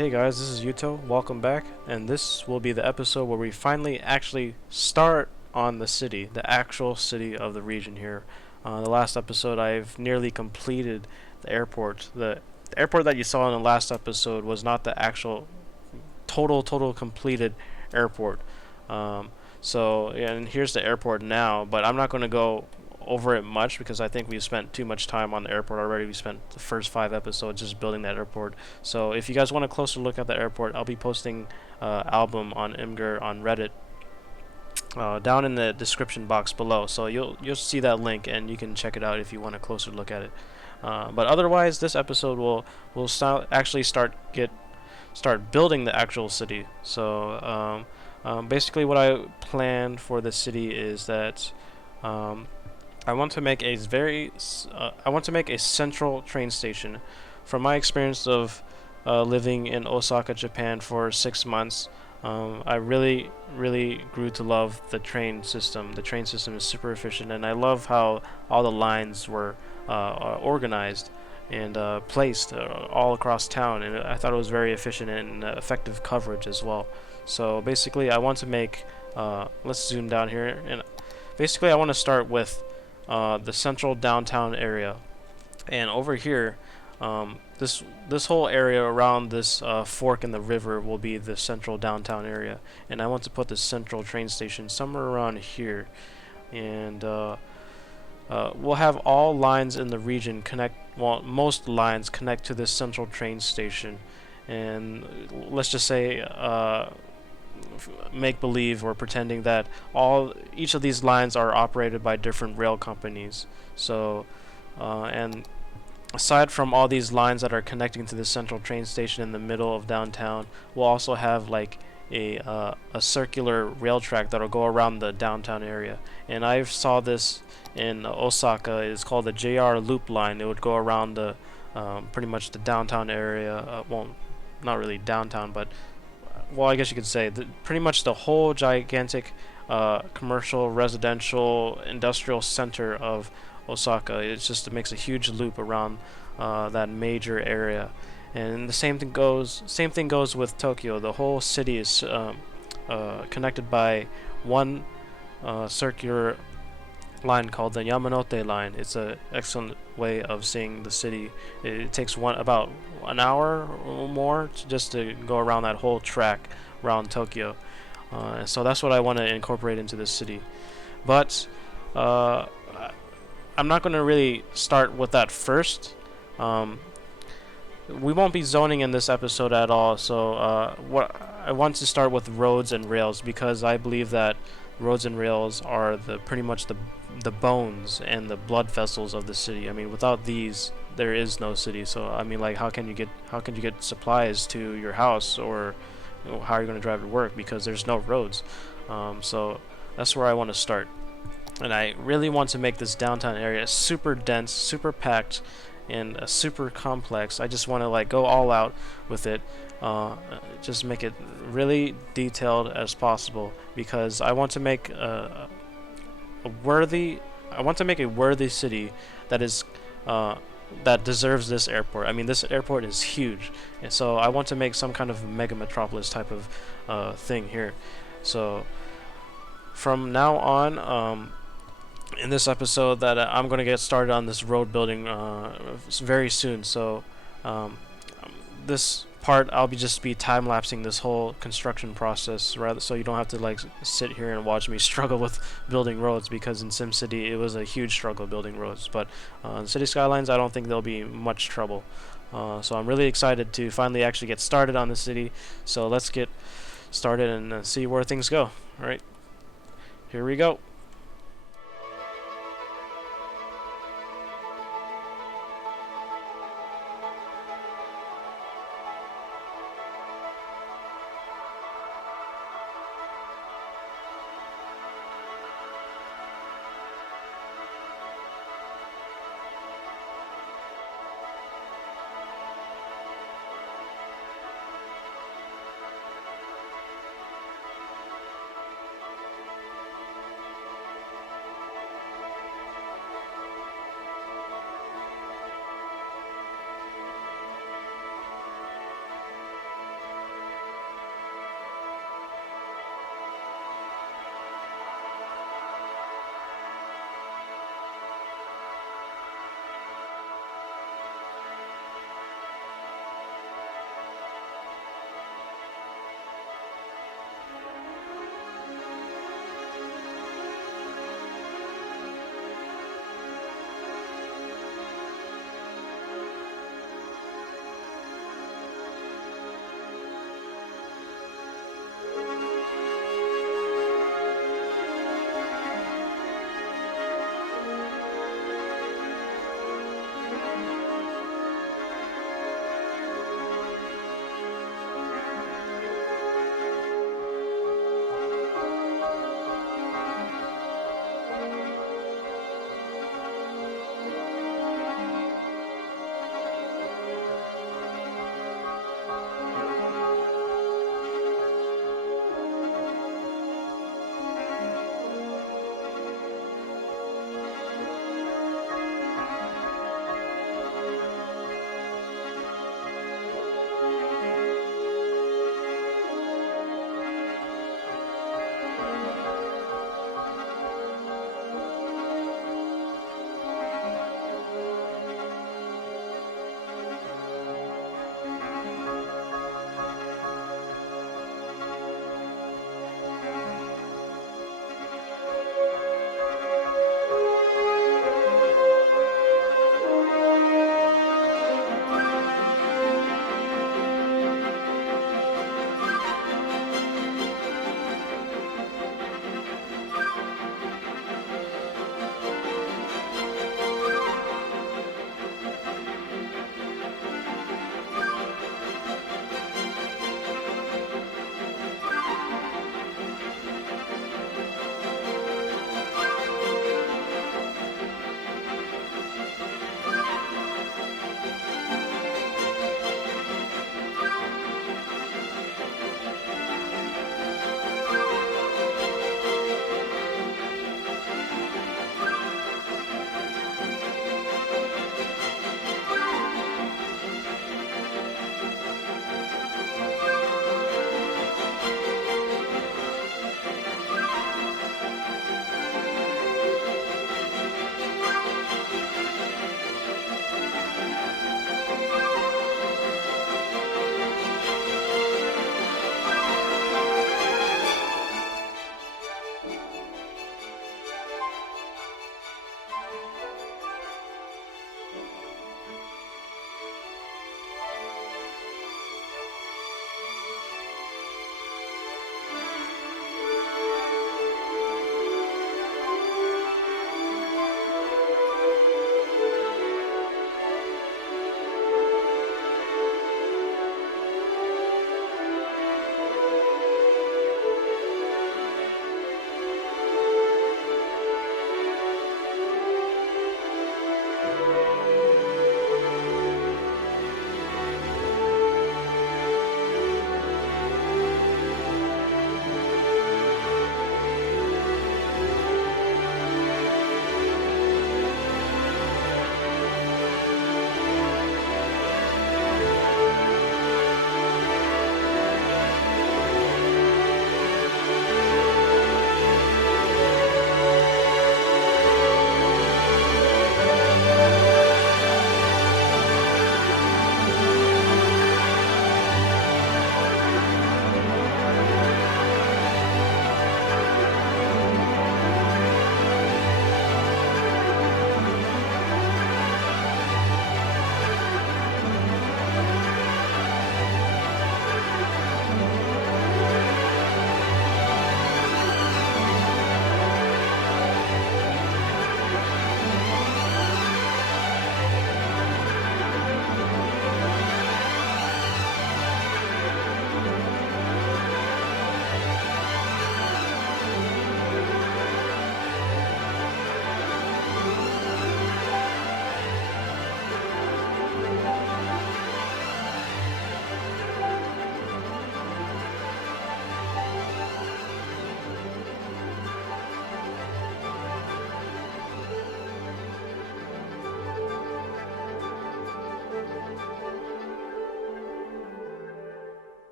Hey guys, this is Yuto. Welcome back, and this will be the episode where we finally actually start on the city, the actual city of the region here. The last episode, I've nearly completed the airport. The airport that you saw in the last episode was not the actual total completed airport. Um, and here's the airport now, but I'm not going to go over it much because I think we spent too much time on the airport already. We spent the first 5 episodes just building that airport. So if you guys want a closer look at the airport, I'll be posting album on Imgur on Reddit down in the description box below. So you'll see that link and you can check it out if you want a closer look at it. But otherwise, this episode actually start building the actual city. Basically, what I planned for the city is that I want to make a central train station. From my experience of living in Osaka, Japan for 6 months, I really grew to love the train system. The train system is super efficient, and I love how all the lines were organized and placed all across town, and I thought it was very efficient and effective coverage as well. So basically, I want to make. Let's zoom down here, and basically, I want to start with the central downtown area, and over here, this whole area around this fork in the river will be the central downtown area, and I want to put the central train station somewhere around here, and we'll have all lines in the region connect. Well, most lines connect to this central train station, and let's just say make believe or pretending that each of these lines are operated by different rail companies. And aside from all these lines that are connecting to the central train station in the middle of downtown, we'll also have like a circular rail track that'll go around the downtown area. And I saw this in Osaka. It's called the JR Loop Line. It would go around the pretty much the downtown area. Well, not really downtown, but well, I guess you could say pretty much the whole gigantic commercial, residential, industrial center of Osaka. It makes a huge loop around that major area, and the same thing goes with Tokyo. The whole city is connected by one circular line called the Yamanote line. It's an excellent way of seeing the city. It takes about an hour or more to go around that whole track around Tokyo. So that's what I want to incorporate into this city. But I'm not going to really start with that first. We won't be zoning in this episode at all. So what I want to start with roads and rails, because I believe that roads and rails are pretty much the bones and the blood vessels of the city. I mean, without these, there is no city. So I mean, like, how can you get supplies to your house, or how are you going to drive to work, because there's no roads? So that's where I want to start, and I really want to make this downtown area super dense, super packed, and super complex. I just want to like go all out with it. Just make it really detailed as possible, because I want to make a worthy city that is that deserves this airport. I mean, this airport is huge, and so I want to make some kind of mega metropolis type of thing here. So from now on, in this episode, that I'm going to get started on this road building very soon. So this part, I'll just be time lapsing this whole construction process, rather, so you don't have to like sit here and watch me struggle with building roads, because in SimCity it was a huge struggle building roads. But in City Skylines, I don't think there'll be much trouble. So I'm really excited to finally actually get started on the city. So let's get started and see where things go. All right, here we go.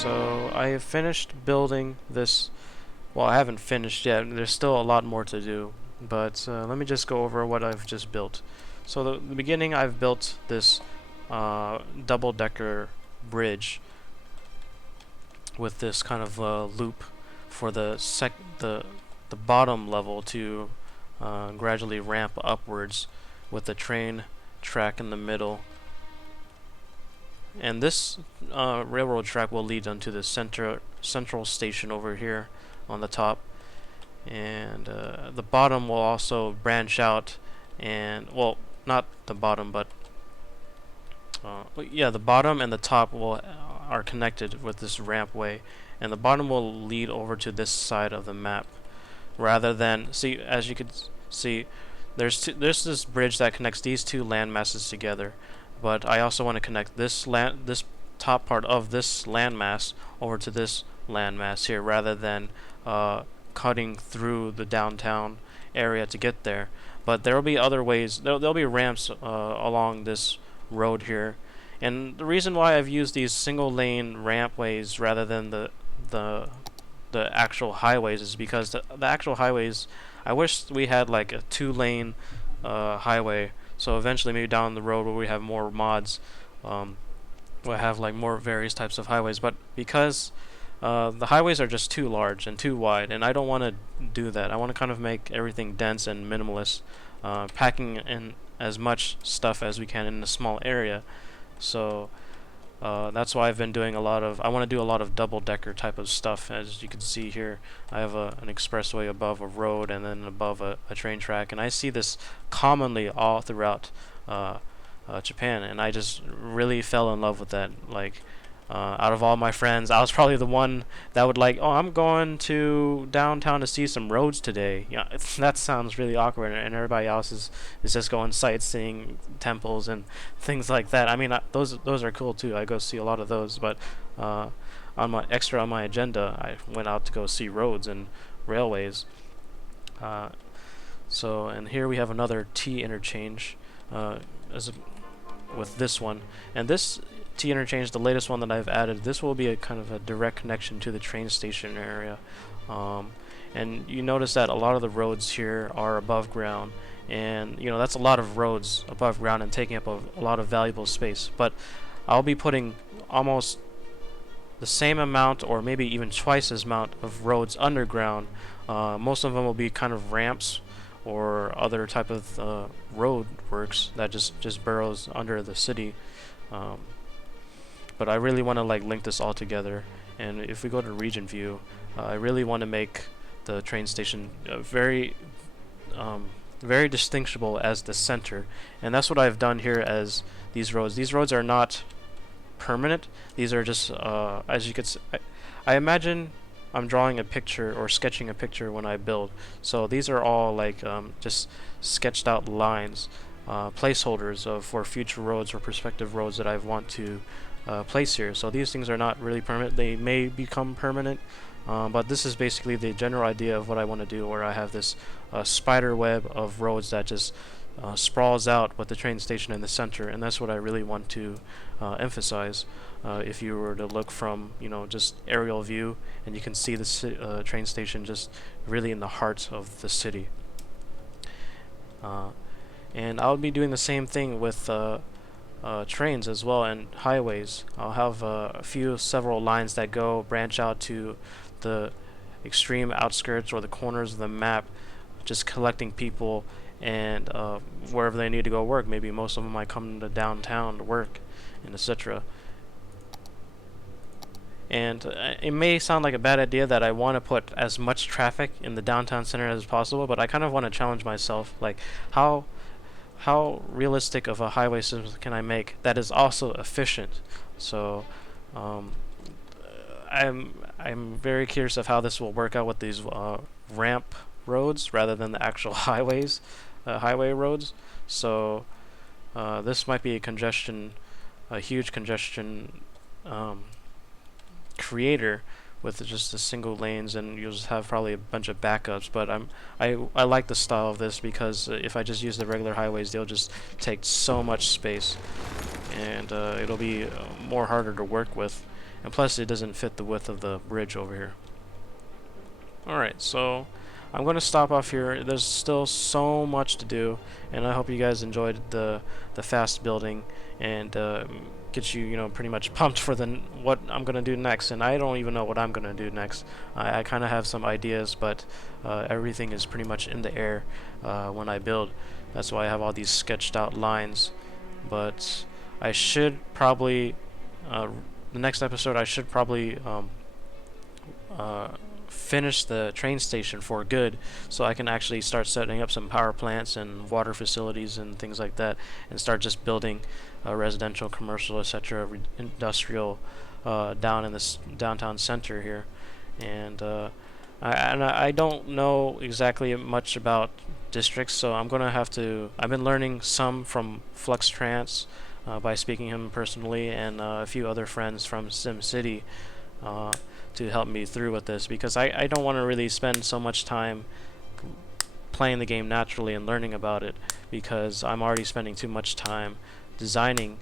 So I have finished building this. Well, I haven't finished yet. There's still a lot more to do. But let me just go over what I've just built. So the beginning, I've built this double-decker bridge with this kind of loop for the bottom level to gradually ramp upwards with the train track in the middle. And this railroad track will lead onto the central station over here on the top, and the bottom will also branch out, and well, not the bottom, but yeah, the bottom and the top will are connected with this rampway, and the bottom will lead over to this side of the map, rather than see, as you could see, there's this bridge that connects these two land masses together. But I also want to connect this top part of this landmass over to this landmass here, rather than cutting through the downtown area to get there. But there will be other ways. There'll be ramps along this road here, and the reason why I've used these single lane rampways rather than the actual highways is because the actual highways, I wish we had like a 2-lane highway. So eventually, maybe down the road where we have more mods, we'll have like more various types of highways. But because the highways are just too large and too wide, and I don't want to do that. I want to kind of make everything dense and minimalist, packing in as much stuff as we can in a small area. So that's why I've been doing a lot of. I want to do a lot of double-decker type of stuff. As you can see here, I have an expressway above a road and then above a train track, and I see this commonly all throughout Japan, and I just really fell in love with that. Like, out of all my friends, I was probably the one that would like, oh, I'm going to downtown to see some roads today. Yeah, that sounds really awkward, and everybody else is just going sightseeing temples and things like that. I mean, those are cool too. I go see a lot of those, but on my agenda, I went out to go see roads and railways. So, and here we have another T interchange with this one, and this T interchange, the latest one that I've added, this will be a kind of a direct connection to the train station area, and you notice that a lot of the roads here are above ground, and you know that's a lot of roads above ground and taking up a lot of valuable space. But I'll be putting almost the same amount, or maybe even twice as amount of roads underground. Most of them will be kind of ramps or other type of road works that just burrows under the city. But I really want to like link this all together, and if we go to region view, I really want to make the train station very distinguishable as the center, and that's what I've done here as these roads. These roads are not permanent. These are just as you could I imagine I'm drawing a picture or sketching a picture when I build. So these are all like just sketched out lines, placeholders for future roads or prospective roads that I want to place here. So these things are not really permanent. They may become permanent, but this is basically the general idea of what I want to do, where I have this spider web of roads that just sprawls out with the train station in the center, and that's what I really want to emphasize. If you were to look from, you know, just aerial view, and you can see the train station just really in the heart of the city. And I'll be doing the same thing with trains as well, and highways. I'll have several lines that branch out to the extreme outskirts or the corners of the map, just collecting people and wherever they need to go work. Maybe most of them might come to downtown to work, and etc. And it may sound like a bad idea that I want to put as much traffic in the downtown center as possible, but I kind of want to challenge myself, like how realistic of a highway system can I make that is also efficient? So I'm very curious of how this will work out with these ramp roads rather than the actual highway roads. So this might be a huge congestion creator with just the single lanes, and you'll just have probably a bunch of backups. But I like the style of this because if I just use the regular highways, they'll just take so much space, and it'll be more harder to work with. and plus it doesn't fit the width of the bridge over here. Alright, so I'm going to stop off here. There's still so much to do, and I hope you guys enjoyed the fast building, and get you, pretty much pumped for what I'm going to do next. And I don't even know what I'm going to do next. I kind of have some ideas, but everything is pretty much in the air when I build. That's why I have all these sketched out lines. But I should probably, the next episode, I should probably finish the train station for good, so I can actually start setting up some power plants and water facilities and things like that, and start just building residential, commercial, etc., industrial down in this downtown center here. And I don't know exactly much about districts, so I'm gonna have to. I've been learning some from Flux Trance by speaking to him personally, and a few other friends from SimCity to help me through with this, because I don't want to really spend so much time playing the game naturally and learning about it, because I'm already spending too much time designing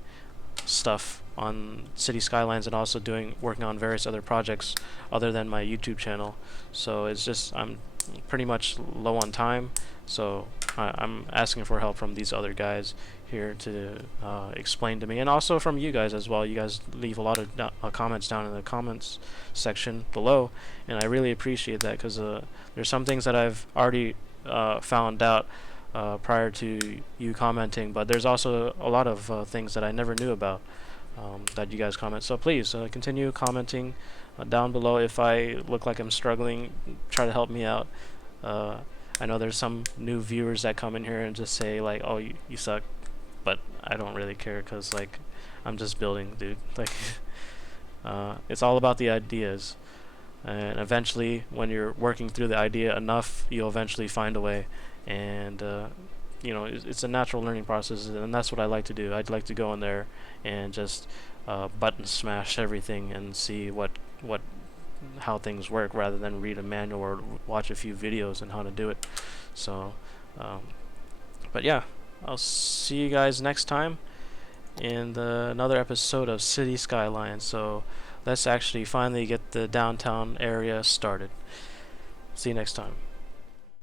stuff on City Skylines and also working on various other projects other than my YouTube channel. So it's just I'm pretty much low on time, so I'm asking for help from these other guys here to explain to me, and also from you guys as well. You guys leave a lot of comments down in the comments section below, and I really appreciate that, because there's some things that I've already found out prior to you commenting, but there's also a lot of things that I never knew about that you guys comment. So please continue commenting down below. If I look like I'm struggling, try to help me out. I know there's some new viewers that come in here and just say like, oh, you suck, but I don't really care, because like I'm just building, dude. Like it's all about the ideas, and eventually when you're working through the idea enough, you'll eventually find a way. And it's a natural learning process, and that's what I like to do. I'd like to go in there and just button smash everything and see how things work, rather than read a manual or watch a few videos on how to do it. So but yeah, I'll see you guys next time in another episode of City Skylines. So let's actually finally get the downtown area started. See you next time.